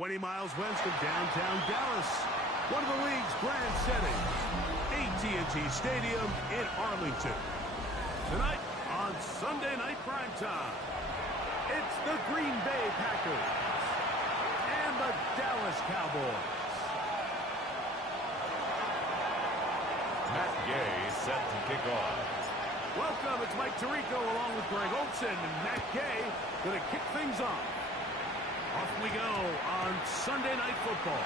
20 miles west of downtown Dallas. One of the league's grand settings, AT&T Stadium in Arlington. Tonight on Sunday Night Primetime, it's the Green Bay Packers and the Dallas Cowboys. Matt Gay set to kick off. Welcome, it's Mike Tirico along with Greg Olsen and Matt Gay going to kick things off. Off we go on Sunday Night Football.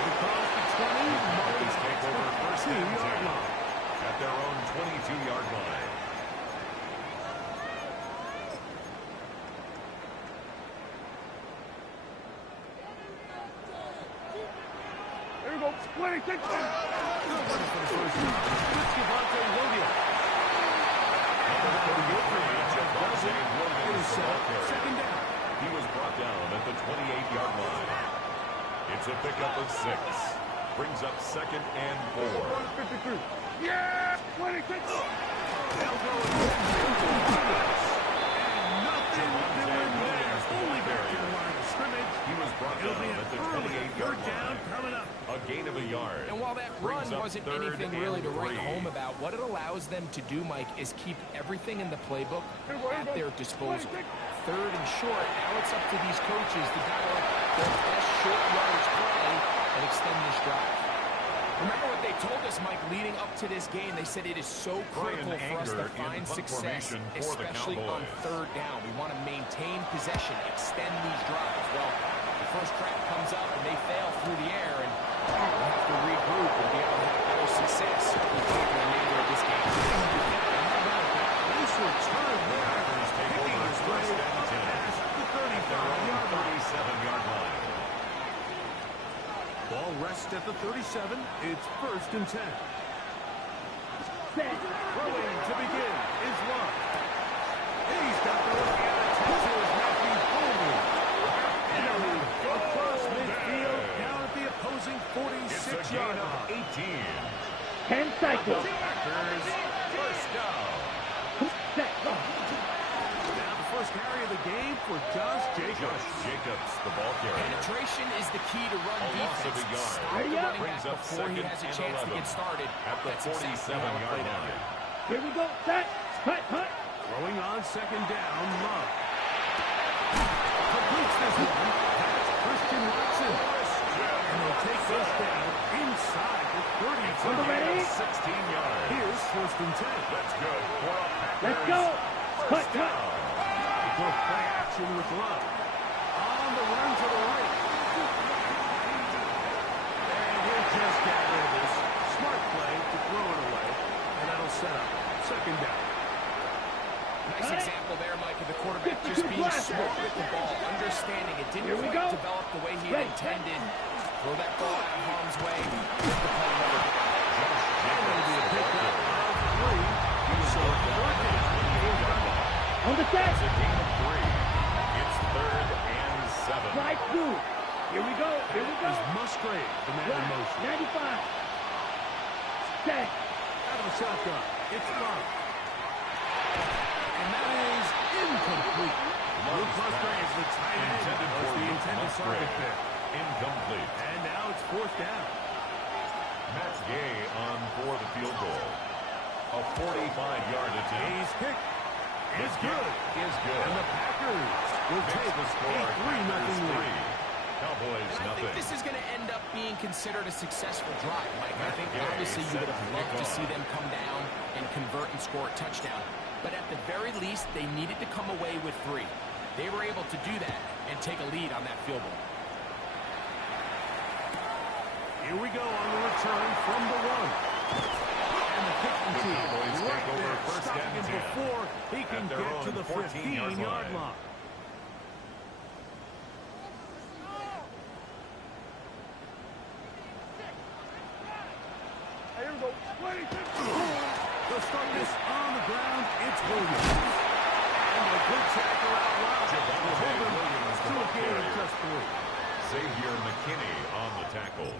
Across the 20, Cowboys take over first and 10 line. At their own 22-yard line. There we go. 26. Good one for the first down. It's Javonte Williams. Second down. He was brought down at the 28-yard line. It's a pickup of 6. Brings up second and 4. Yeah! 26! They'll go and nothing doing there. Only back to the line of scrimmage. He was brought down at the 28-yard down line. coming up. A gain of a yard. And while that run wasn't anything really to write home about, what it allows them to do, Mike, is keep everything in the playbook at their disposal. Third and short, now it's up to these coaches to dial their best short yardage play and extend this drive. Remember what they told us, Mike, leading up to this game. They said it is so critical for us to find success, especially on third down. We want to maintain possession, extend these drives. Well, the first trap comes up and they fail through the air, and we'll have to regroup and be able to have better success with the remainder of this game. Nice return there. Take over first and 10. The 37-yard line. Ball rests at the 37. It's first and 10. Set. Throwing to begin is Love. He's got the look at it. Texas Matthew Foley. Across midfield, down at the opposing 46-yard line. 18. 10 seconds. Packers first down. Set. Now the first carry of the game for Josh Jacobs. Josh Jacobs, the ball carrier. Penetration is the key to run A loss of defense. a yard. Stop the running Brings back up before he second has a and chance 11 to get started. at the That's exactly how it 47-yard played out. line. Here we go. Set. Hut, hut. Throwing on second down, Love. Completes this one. That's Christian Watson. And they'll take this down inside the 30. On the ready. 16 yards. Here's first and 10. That's good for a Packers. Let's go. Hut, First hut. down. Go play action with Love. On the run to the right. And he'll just get rid of this. Smart play to throw it away. And that'll set up second down. Nice example there, Mike, of the quarterback just being smart with the ball, understanding it didn't quite develop the way he had intended. Throw that ball out of harm's way. Get the play number. And it'll be a pickup of 3. So On the set. It's a gain of 3. It's third and 7. Slide through. Here we go. Here we go. is Musgrave, the man in motion. 95. Set. Out of the shotgun. It's Love. And that is incomplete. Luke Musgrave, the tight end, was the intended target there. Incomplete. And now it's fourth down. Matt Gay on for the field goal. A 45-yard attempt. He's kicked. Is good. Is good. And the Packers will Makes take the score. a 3-0 lead. Cowboys I nothing. think this is going to end up being considered a successful drive, Mike. I think Gay obviously you set would have to loved kick to off. see them come down and convert and score a touchdown. But at the very least, they needed to come away with 3. They were able to do that and take a lead on that field goal. Here we go on the return from the 1. And the kicking team Cowboys right take over there, first stopping and him 10 before he can at their get to own the 14-yard 15-yard line. line. Here we go. They'll start this on the ground. It's Williams. And a good tackle out loud. Will hold him to a gain of just 3. Xavier McKinney on the tackle.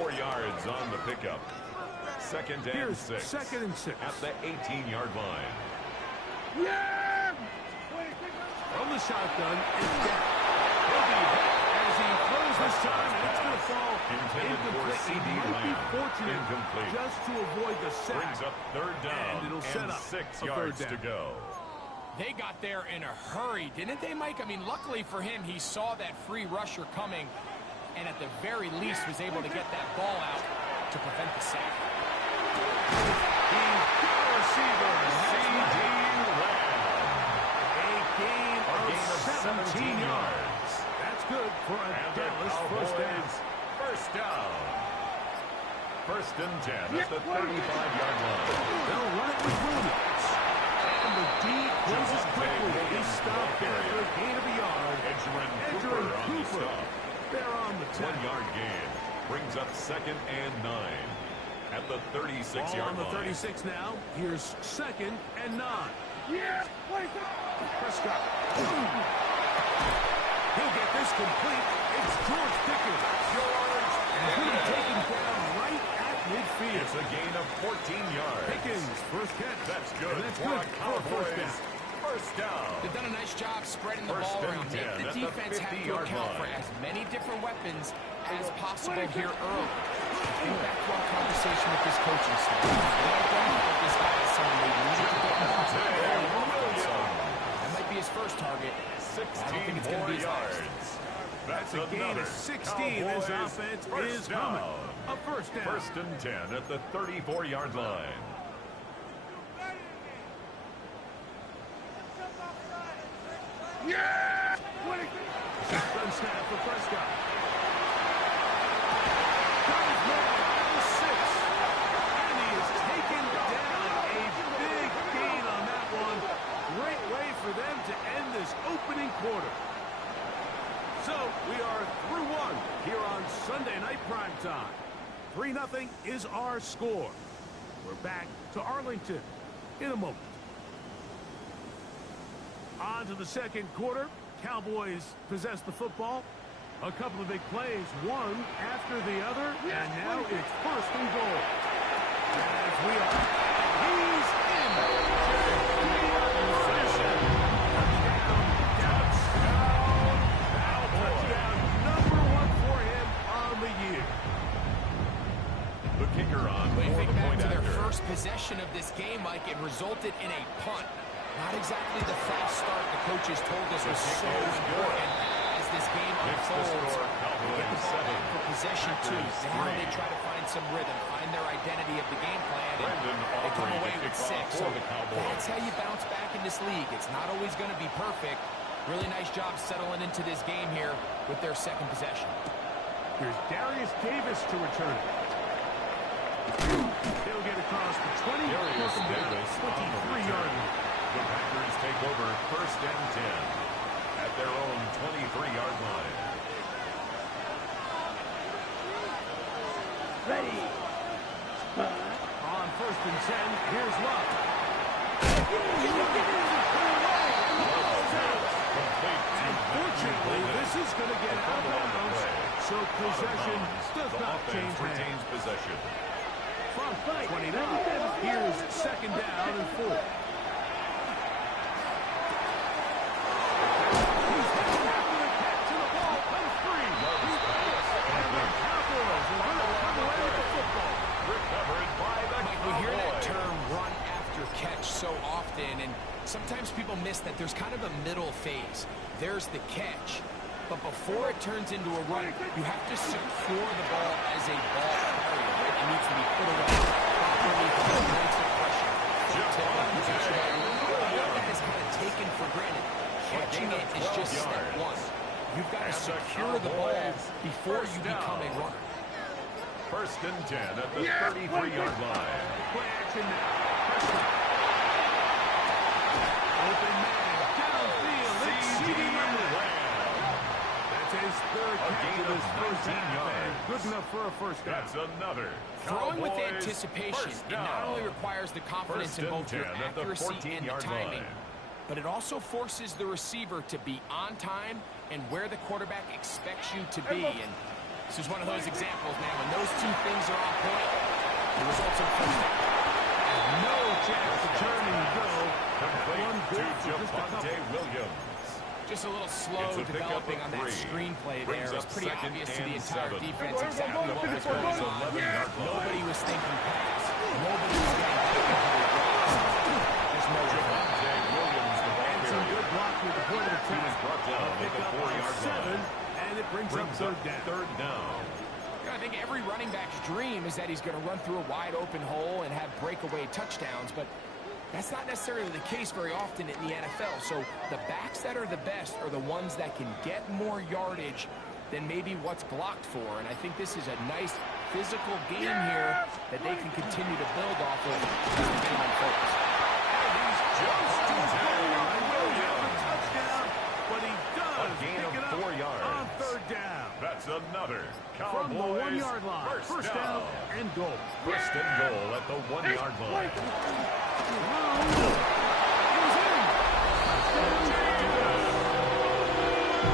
4 yards on the pickup. Second and Here's 6. second and 6. At the 18-yard line. Yeah! From the shotgun, it's down. He'll be hit as he throws this time, and it's going to fall incomplete. He might be fortunate just to avoid the sack. Brings up third down, and it'll set up 6 a yards third down. to go. They got there in a hurry, didn't they, Mike? I mean, luckily for him, he saw that free rusher coming, and at the very least was able to get that ball out to prevent the sack. He's got a receiver. C.D. A gain of 17 yards. That's good for a Dallas first down. First down. First and 10 at the 35-yard line. They'll run it with Williams. And the D closes quickly. He stopped there for a gain of a yard. Edgerrin Cooper. They're on the 10. 1-yard gain. Brings up second and 9 at the 36-yard line. On the 36 now. Here's second and 9. Yeah. Prescott. He'll get this complete. It's George Pickens. And he'll be taken down right at midfield. It's a gain of 14 yards. Pickens, first catch. That's good. And that's for good for a first down. First down. They've done a nice job spreading the First ball and around. 10 Make the at the defense have to 50-yard account for line. as many different weapons as possible here early. Think back to our conversation with this coaching staff. They identified this guy as someone they needed to get involved. That might be his first target. I don't think it's going to be his last. That's A gain of 16. This offense is coming. A first down. First and 10 at the 34-yard line. Yeah! Shotgun snap for Prescott. Got his man at the 6. And he is taken down. A big gain on that one. Great way for them to end this opening quarter. So we are through one here on Sunday Night Primetime. 3-0 is our score. We're back to Arlington in a moment. On to the second quarter. Cowboys possess the football. A couple of big plays, one after the other, and now it's first and goal. As we are, he's in. Touchdown number 1 for him on the year. The kicker on When you for think the back point to their after. first possession of this game, Mike, it resulted in a punt. Not exactly the fast start the coaches told us was so important as this game unfolds. They get the ball back for possession two. Now they try to find some rhythm, find their identity of the game plan, and they come away with 6. So that's how you bounce back in this league. It's not always going to be perfect. Really nice job settling into this game here with their second possession. Here's Darius Davis to return it. He'll get across the 20, Darius welcome down to Davis 23-yard line. The Packers take over first and 10 at their own 23-yard line. Ready. On first and 10, here's Love. Unfortunately, this is going to get out of bounds, so possession does not change hands. Retains possession. From 29, here's second down and 4. So often, and sometimes people miss that there's kind of a middle phase. There's the catch, but before it turns into a run, you have to secure the ball as a ball carrier. Right? It needs to be put away properly for the points of pressure. That is kind of taken for granted. Catching it is just step one. You've got to secure the ball before you become a runner. First and 10 at the 33-yard line. Play action now. Open man, downfield, it's C.D. That's his third catch of his first half. Good enough for a first down. That's another. Throwing with Cowboys anticipation, first it not down. only requires the confidence First in and both your 10 at the accuracy and the 14-yard timing, line. but it also forces the receiver to be on time and where the quarterback expects you to be. And this is one of those examples, man. When those two things are on point, the results are first down. No chance to turn and go. Complete One to good for just a couple. Javonte Williams. Just just a little slow developing on that screenplay there. It's pretty obvious to the entire defense exactly what was going on. Nobody was thinking pass. Nobody was getting there's no Williams, the ball carrier. Some good block with the point of attack. He was brought down at the 4-yard line. And it brings up third down. I think every running back's dream is that he's going to run through a wide open hole and have breakaway touchdowns, but that's not necessarily the case very often in the NFL. So the backs that are the best are the ones that can get more yardage than maybe what's blocked for. And I think this is a nice physical game here that they can continue to build off of as the game unfolds. And he's just too slow. Will have a touchdown, but he does pick it up 4 yards. On third down. That's another Cowboys from the 1-yard line. First down and goal. First and goal at the 1-yard line.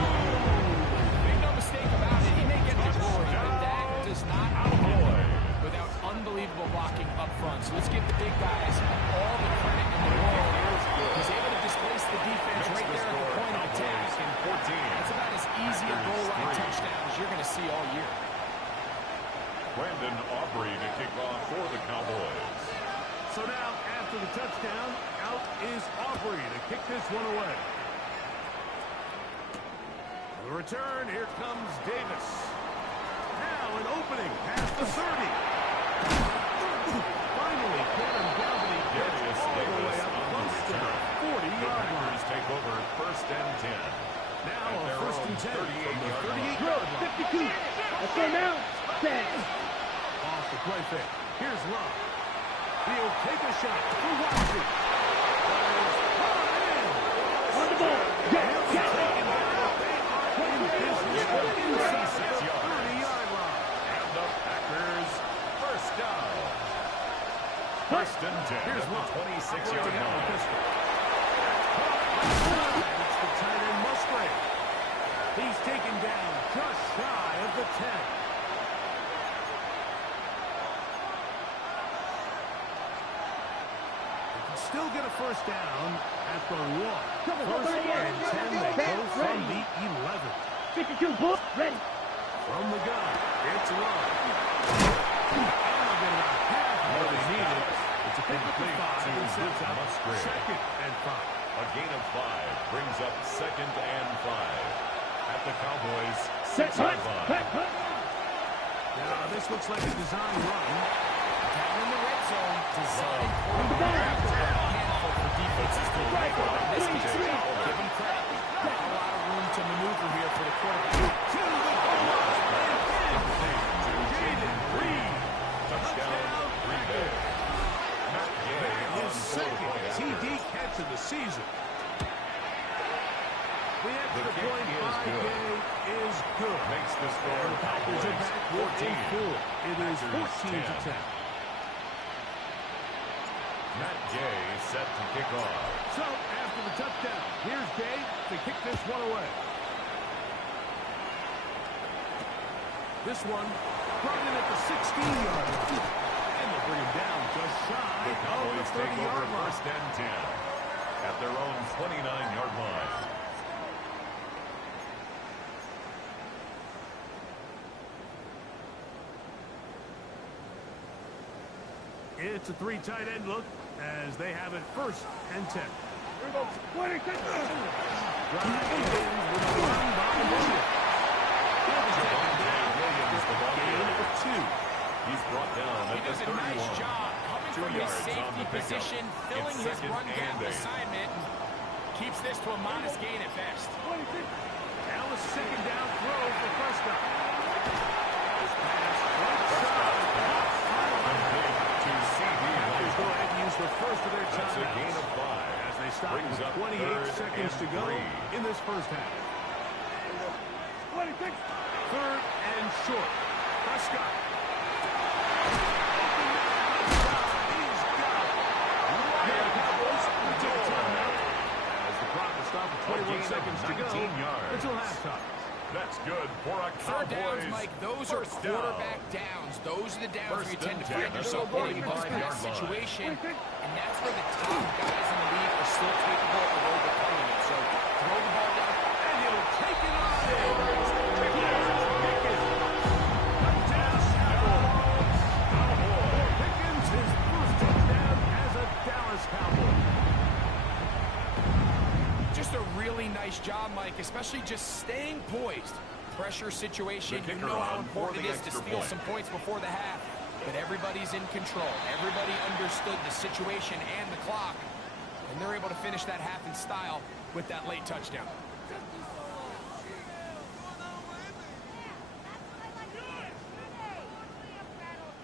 Make no mistake about it, he may get the glory, but that does not happen without unbelievable blocking up front. So let's give the big guys all the credit in the world. He's able to displace the defense right there at the point of attack. And 14. That's about as easy a goal line touchdown as you're going to see all year. Brandon Aubrey to kick off for the Cowboys. So now, after the touchdown, out is Aubrey to kick this one away. The return, here comes Davis. Now an opening past the 30. Finally, Kevin Galvin gets all the way up close to the 40-yard line. Take over first and 10. Now a first and 10 from the 38-yard line. 52. Let's go now. Off the play fake. Here's Love. He'll take a shot for Watson. On the ball. Get. Inside the 30-yard line. And the Packers first down. First and 10. Here's the 26-yard line. It's the tight end Musgrave. He's taken down just shy of the 10. Still get a first down at the 1. First and 10, they go from the 11. 52, book, ready. From the gun, it's Love. And they're about half what they needed. It's a complete 5 and sets up second and 5. A gain of 5 brings up second and 5 at the Cowboys' Set, 6-yard hut. line. Now, this looks like a design run. Down in the red zone, design handful for defenses to make on. In this case, give him credit. Not a lot of room to maneuver here for the quarterback. To the goal line. Jaden Reed. Touchdown, Green Bay. His second TD catch of the season. The extra point by Gay is good. Makes the score The Packers are back with a 4. It is 14-10. Matt Gay set to kick off. So, after the touchdown, here's Gay to kick this one away. This one brought in at the 16-yard line. And they'll bring him down just shy The Cowboys of the take over 30-yard line. first and 10 at their own 29-yard line. It's a 3 tight end look as they have it first and 10. Here we go. 26. Drive begins with a run by Williams. Williams, the ball Gain carrier. of 2. He's brought down He at the does a 31. nice job coming 2 from his yards on safety the pickup. position, filling It's his second run down and 8. assignment, and keeps this to a modest gain at best. 26. Now a second down throw for first down. This pass right side. To CD. Packers go ahead and use the first of their That's a gain timeouts of 5. as they stop Brings with up 28 third seconds and to go 3. in this first half. 26. Third and short. Prescott. He's got it. Now, Cowboys will take a timeout as the clock will stop at 21 seconds to go 19 yards. until halftime. That's good for a Third downs, Cowboys Mike, those are first down. quarterback downs. Those are the downs where you First tend to and find 10. yourself That's in a a pass 45-yard line. situation, and that's where the top guys in the league are still capable of overcoming it. So throw the ball down, Mike, especially just staying poised. Pressure situation, you know how important it is to steal some points before the half. But everybody's in control. Everybody understood the situation and the clock. And they're able to finish that half in style with that late touchdown.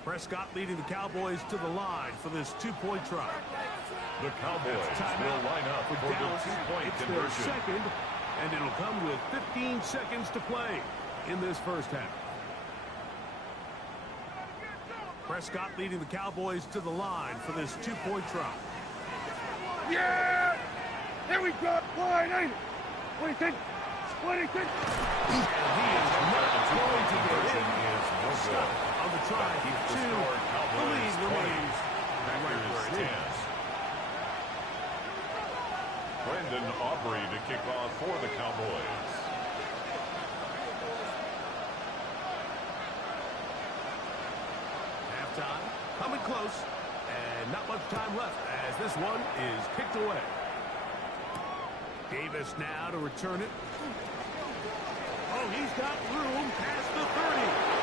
Prescott leading the Cowboys to the line for this two-point try. The Cowboys will line up for the two-point It's conversion. their second, and it'll come with 15 seconds to play in this first half. Prescott leading the Cowboys to the line for this two-point try. Yeah! There we go. Line, ain't it? What do you think? What do you think? And he is not going to get in. Stop on the try here, two. The lead remains right where it is. Brendan Aubrey to kick off for the Cowboys. Halftime coming close, and not much time left as this one is kicked away. Davis now to return it. Oh, he's got room past the 30.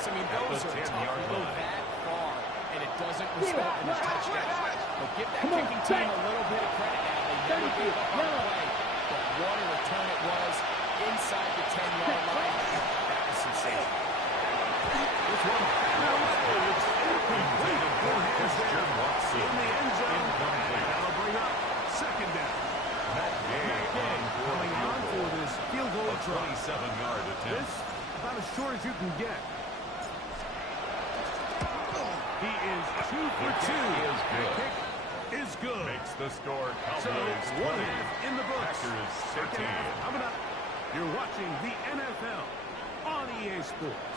I mean, those are tough to go that far, and it doesn't result in a touchdown. But give that kicking team a little bit of credit now. They never gave up on the play, but what a return it was inside the 10-yard line. That was sensational. This one, it's incomplete. In the end zone, and that'll bring up second down. Matt Gay coming on for this field goal try. 27-yard attempt. This about as short as you can get. He is 2 for 2. Good. Kick is good. Makes the score So Cowboys 1 20. in the books. Packers 13. Coming up, you're watching the NFL on EA Sports.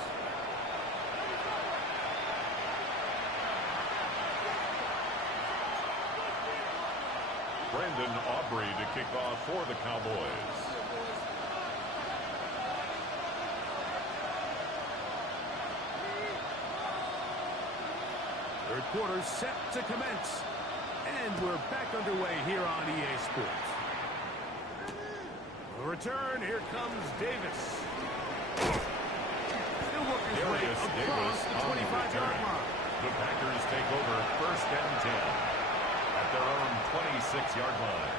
Brendan Aubrey to kick off for the Cowboys. Third quarter set to commence. And we're back underway here on EA Sports. The return, here comes Davis. Still working his way across the 25-yard line. The Packers take over first and 10 at their own 26-yard line.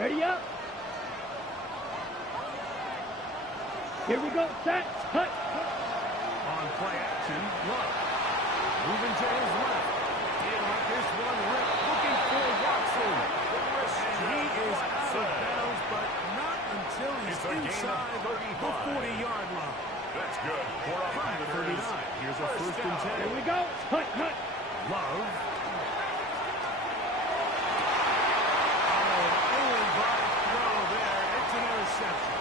Ready up. Here we go. Set. Hut. On play action, Love. Moving to his left. He'll let this one rip. Looking for Watson. And he is out of bounds, but not until he's inside the 40-yard line. That's good. From the 39. Here's a first and 10. Here we go. Hut. Hut. Love. Oh, ill-advised throw there. It's an interception.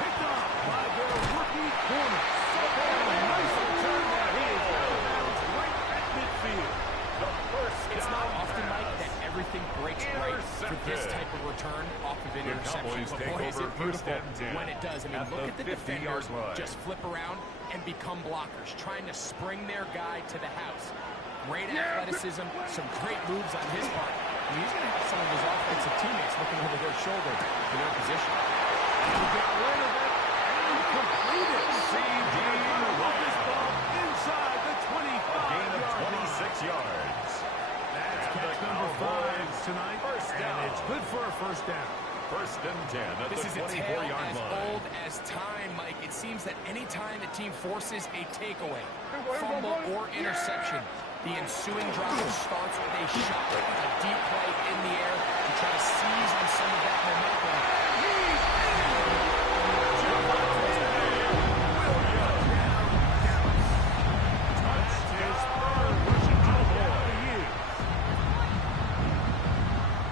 Picked off by their rookie corner. Nice return there. He is out of bounds right at midfield. It's not often, Mike, that everything breaks right for this type of return off of an interception. But boy, is it beautiful when it does. I mean, look at the defenders just flip around and become blockers, trying to spring their guy to the house. Great athleticism, some great moves on his part. And he's going to have some of his offensive teammates looking over their shoulder for their position. He got rid of it and completed. CD with this ball inside the 25. Gain of 26 yards. That's catch number 5 tonight. And it's good for a first down. First and 10 at This the is a tale 24-yard as line. old as time, Mike. It seems that any time a team forces a takeaway, fumble, or interception, the ensuing drive starts with a shot, a deep play in the air to try to seize on some of that momentum.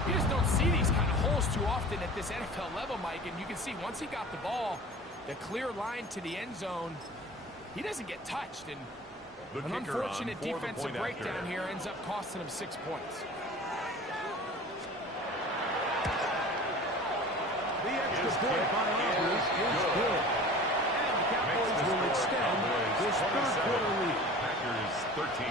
You just don't see these kind of holes too often at this NFL level, Mike, and you can see once he got the ball, the clear line to the end zone, he doesn't get touched, and an unfortunate defensive breakdown here ends up costing him 6 points. The extra point by Aubrey is good. And the Cowboys will extend this third-quarter lead. Packers 13.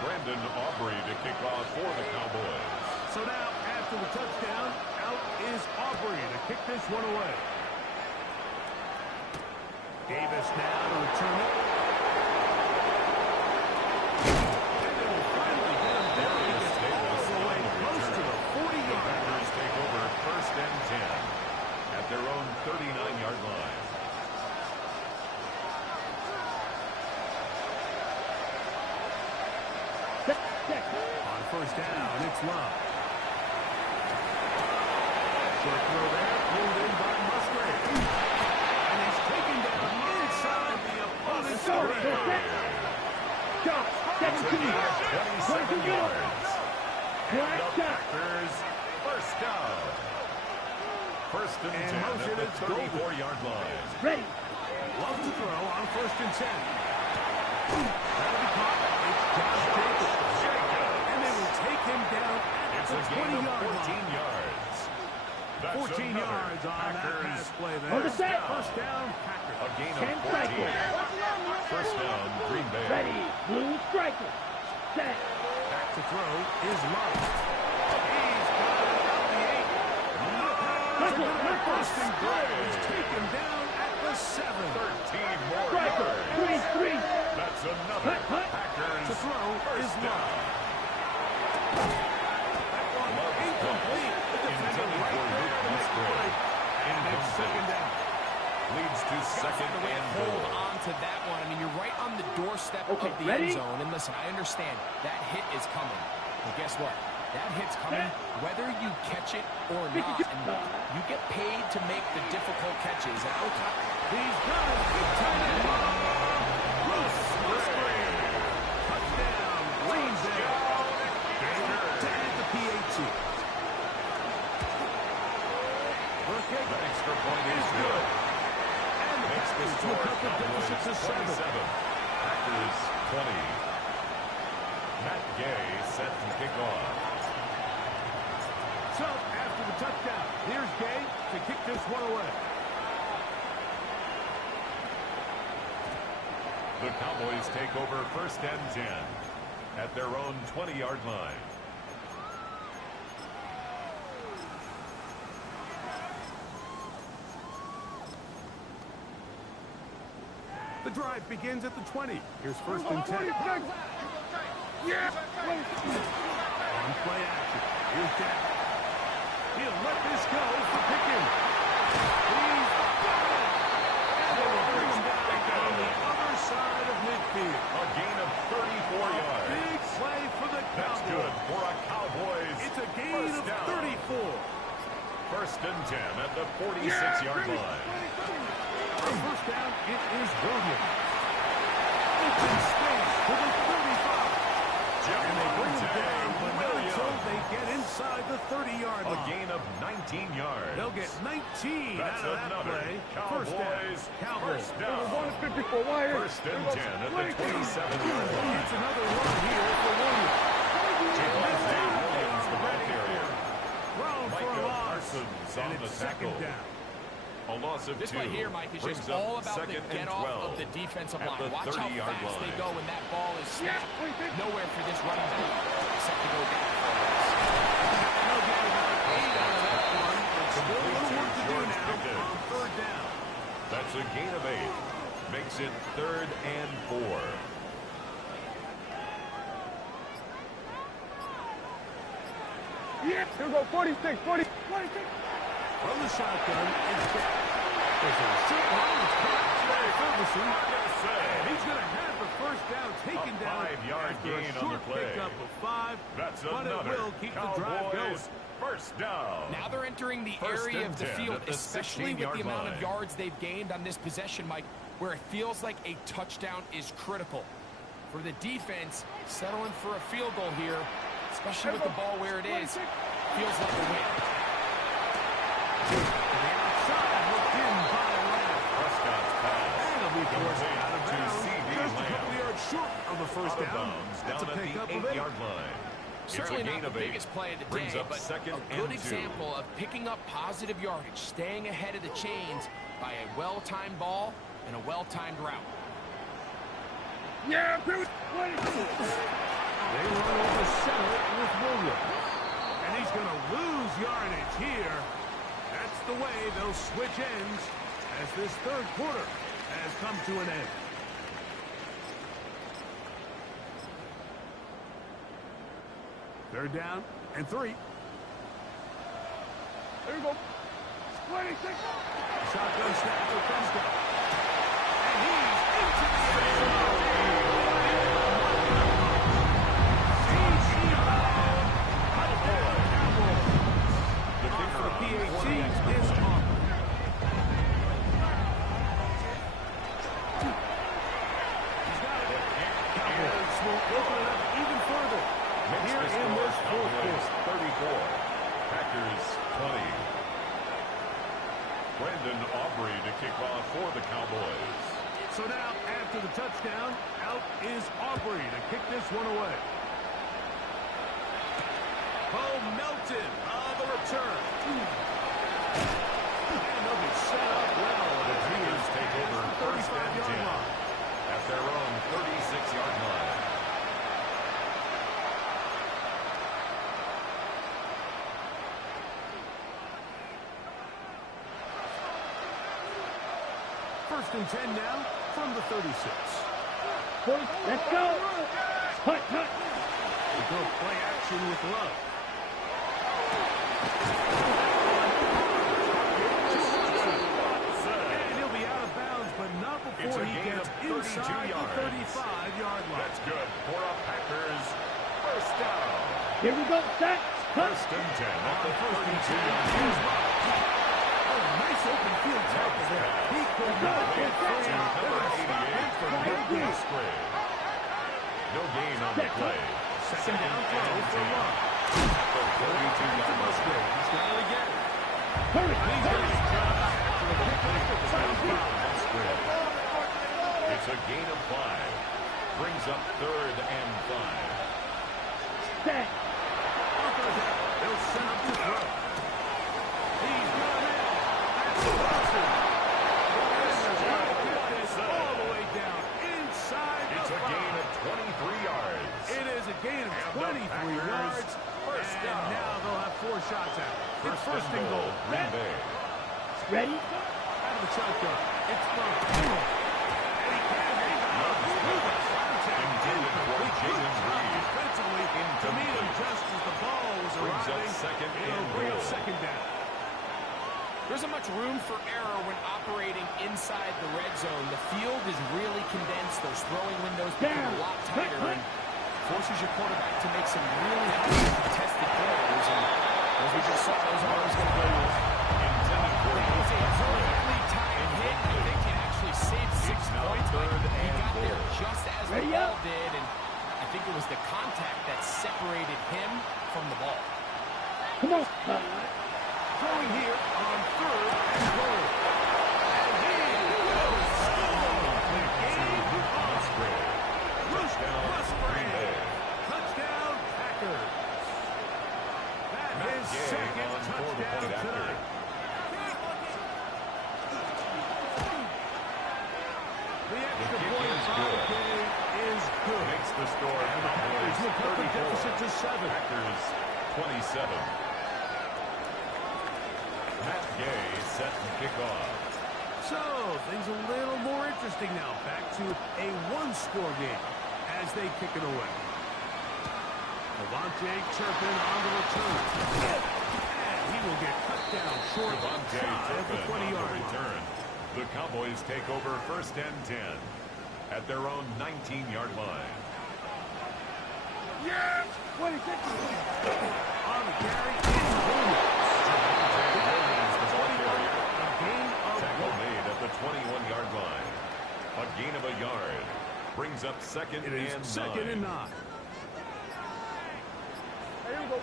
Brandon Aubrey to kick off for the Cowboys. So now, after the touchdown, out is Aubrey to kick this one away. Davis now to return it. And they will finally get him there. He gets all the way close to the 40-yard line. Packers take over first and 10 at their own 39-yard line. On first down, it's Love. Short throw there, pulled in by Musgrave. And he's taken down inside the opponent's 35. Go. 17. 27 yards. And the Packers first down. First and 10 motion, at the it's Golden. 34-yard line. Ready. Love to throw on first and 10. That'll be caught. It's Josh Jacobs. And they will take him down at It's the a gain of 20-yard 14 line. yards. That's 14 another yards on that Packers pass play there. On the set. First down, Packers. A gain of 10 14. seconds. First down, Green Bay. Ready. Blue striker. Set. Back to throw is Love. He's got it out the 8. First and goal. He's taken down at the 7. 13 more Striker. yards. 3. That's another Hut. Packers To throw is first Love. down. That one incomplete. The defender Intended right for there Luke to make the Musgrave. play. And it's second down. Leads to second and Hold goal. on to that one. I mean, you're right on the doorstep Okay, of the ready? end zone. And listen, I understand that hit is coming. But guess what? That hit's coming whether you catch it or not. And you get paid to make the difficult catches. And I would He's got it. Big tight end. Musgrave. Touchdown. Green Bay. To add the PAT. The extra point is good. And the Makes the Packers score will cut the deficit Cowboys to 7. 27. Packers 20. Matt Gay set to kick off. So, after the touchdown, here's Gay to kick this one away. The Cowboys take over first and 10 at their own 20-yard line. The drive begins at the 20. Here's first and 10. Yeah. On play action. Here's Jack. He'll let this go for Pickens. He's got it. And they will bring him down on the other side of midfield. A gain of 34 yards. Big play for the That's Cowboys. good for a Cowboys. It's a gain first of down. 34. First and 10 at the 46-yard line. On first down, it is Williams. Open space to the 35. And they bring him down, but not until they get inside the 30-yard A line. gain of 19 yards. They'll get 19 That's out of that another play. Cowboys First down. Cowboys. first down. 154 wire. First and 10 at the 27-yard line. It's another run here for Williams. Javonte Williams, the ball carrier. Thrown for a Micah loss. Parsons on And the it's second tackle. down. A loss of This 2. play here, Mike, is Brings just up all about the second and get-off 12 of the defensive at line. the Watch how 30-yard fast they line. go when that ball is snapped. What do you think? Nowhere for this running back except to go down. No gain about 8 out of that one. But still a little work to do George now Pickens. on third down. That's a gain of 8. Makes it 3rd and 4. Yeah. Here we go. 46. 46. From the shotgun, it's Jack. There's a short line. It's caught by Ferguson. And he's going to have the first down taken A down 5-yard after gain a on the short play. pickup of 5. That's but it another will keep the drive going. Cowboys first down. Now they're entering the First area and of the 10 field, at the especially with 16-yard the amount of line. yards they've gained on this possession, Mike, where it feels like a touchdown is critical. For the defense, settling for a field goal here, especially with the ball where it is, feels like a win. To the outside, looked in by Lamb. Prescott's pass. That'll be forced Complete out of to bounds. C.D. Just a Lamb. couple yards short of the first Out of down. bounds That's down a at pickup the of 8. 8-yard line. Certainly not the biggest play of the Brings day, up but second a good and 2. example of picking up positive yardage, staying ahead of the chains by a well-timed ball and a well-timed route. Yeah, They run over center with Williams. And he's going to lose yardage here. That's the way they'll switch ends as this third quarter has come to an end. Third down and 3. There you go. 26. Shotgun snap for Prescott. And he's into the end zone. The kicker on PAT for the extra is point. on. He's got it. Cowboys will open it up even further. Makes Here the in score this fourth Cowboys quarter. 34, Packers 20. Brandon Aubrey to kick off for the Cowboys. So now, after the touchdown, out is Aubrey to kick this one away. Bo Melton on the return. And they'll be set up well. The Packers take over first and 10 at their own 36-yard line. First and 10 now from the 36. Let's go. Hut, hut. They go play action with Love. And he'll be out of bounds, but not before he gets inside the 35-yard line. That's good for a Packers first down. Here we go. Set. Cut. First and 10 at the 32-yard line. Nice open field tackle there. He could not get free. Number 88 for Goodfellas. No gain on the play. Second down throw for Love. The 42-yard line. He's got it again. Hurry. He's going to drop after the pickup of the foul. It's a gain of 5. Brings up third and 5. Set. They'll set up the throw. He's got it. That's Wilson. All the way down inside the It's a gain of 23 yards. It is a gain of 23 yards. First And down. now they'll have 4 shots at it. It's First and goal. Green Bay. Ready? Out of the shotgun. It's from And he can't hang on. Intended for Jaden Reed. Defensively, to meet him just as the ball was Brings up arriving. second It'll and bring up goal. second down. There isn't much room for error when operating inside the red zone. The field is really condensed. Those throwing windows become a lot tighter and forces your quarterback to make some really highly contested throws. And as we just saw, those are always going to go with. Intended for That was a perfectly timed hit. I think it actually saved 6 now points, but third he and got there goal. just as the Ready ball up. did. And I think it was the contact that separated him from the ball. Come on. Throwing here on third and goal. And he will score. The game on. Musgrave. Touchdown, Packers. That is second touchdown tonight. The extra point is good. Makes the score And the Packers will cut the 34. deficit to 7. Packers 27. Matt Gay set to kick off. So, things a little more interesting now. Back to a one-score game as they kick it away. Devontae Turpin on the return. And he will get cut down short Devontae shy of the Turpin on the 20-yard line. return. The Cowboys take over first and 10 at their own 19-yard line. Yeah. 26. On the carry is Williams. A gain of Tackle 1. made at the 21-yard line. A gain of a yard. Brings up second It is and second 9. and 9. Here we go.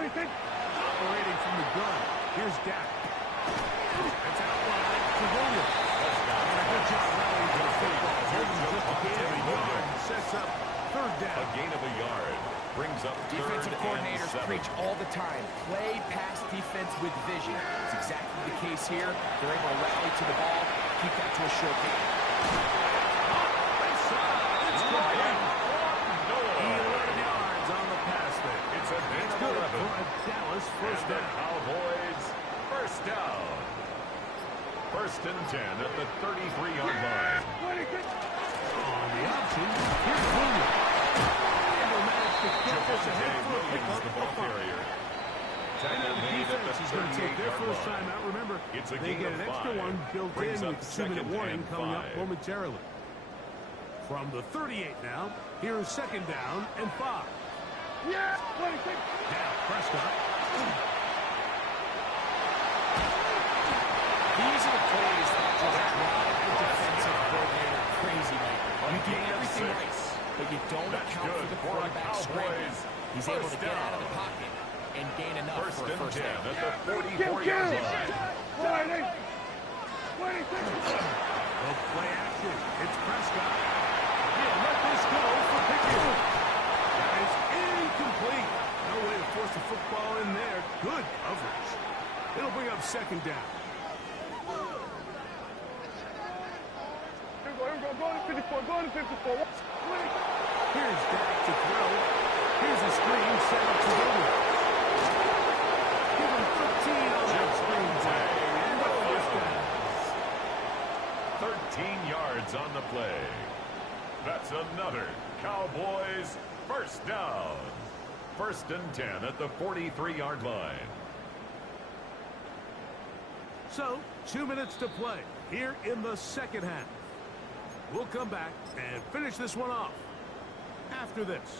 26. Operating from the gun. Here's Dak. It's out wide to Williams. And a good job rallying to the football. Holding just a gain of a yard. Sets up third A down. gain of a yard. Brings up Defensive third coordinators and 7. preach all the time. Play pass defense with vision. It's exactly the case here. They're able to rally to the ball, keep that to a short game. It's good. 11 yards on the pass there. It's a gain of Good 11. for a Dallas first And the down. Cowboys first down. First and 10 at the 33-yard line. On the option, here's Williams. And they'll manage to get this ahead for a Williams, the ball pickup. carrier. And Tackle the made at the defense is going to take their 38-yard first line. time out. Remember, It's a they gain get of an extra 5. one built Brings in up with the 2-minute second warning and coming up 5. momentarily. From the 38 now, here is second down and 5. Yeah! Now Prescott. These are the plays that just drive the defensive coordinator crazy, Mike. You do everything right, but you don't account for the quarterback scrambling. He's able to get out of the pocket and gain enough First for a and first 10 down. at the 44-yard line. 26! The play action. It's Prescott. He'll let this go for Pickett. That is incomplete. No way to force the football in there. Good coverage. It'll bring up second down. Go to 54, go to 54. Here's Dak to throw. Here's a screen set up to Goodfellas. Give him 15 on that screen play. And the first down. 13 yards on the play. That's another Cowboys first down. First and 10 at the 43-yard line. So, 2 minutes to play here in the second half. We'll come back and finish this one off after this.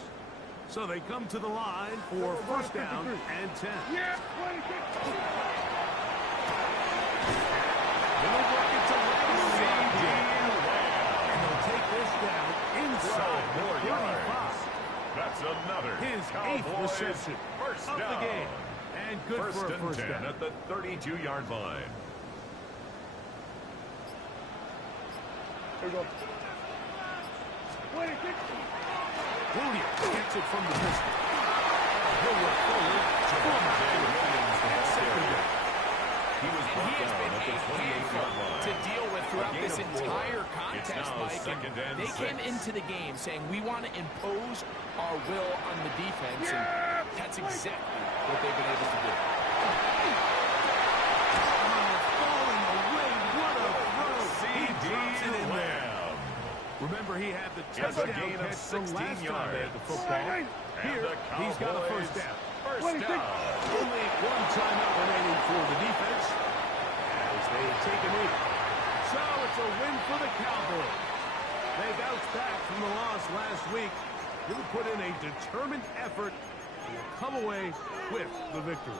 So they come to the line for first down and 10. Yeah! 26! They'll work it to C.D. And they'll take this down inside the 35. That's another His Cowboys 8th reception first of down. the game. And good First for a and first 10 down. at the 32-yard line. Here we go. 26! Williams gets it from the pistol. He'll work forward. And second down. He was And brought he has down been at the a 28-yard line. to deal with throughout gain this of 4. entire It's contest, now Mike. second and They came 6. into the game saying, we want to impose our will on the defense, and that's exactly what they've been able to do. Falling away. What a throw. He drops it in there. Lamb. Remember, he had the Has a touchdown gain of catch from 16 last time they had the yards. football. And Here, the he's got a Cowboys first down. First down. Only one timeout remaining for the defense as they take a lead. So it's a win for the Cowboys. They bounced back from the loss last week. They'll put in a determined effort and will come away with the victory.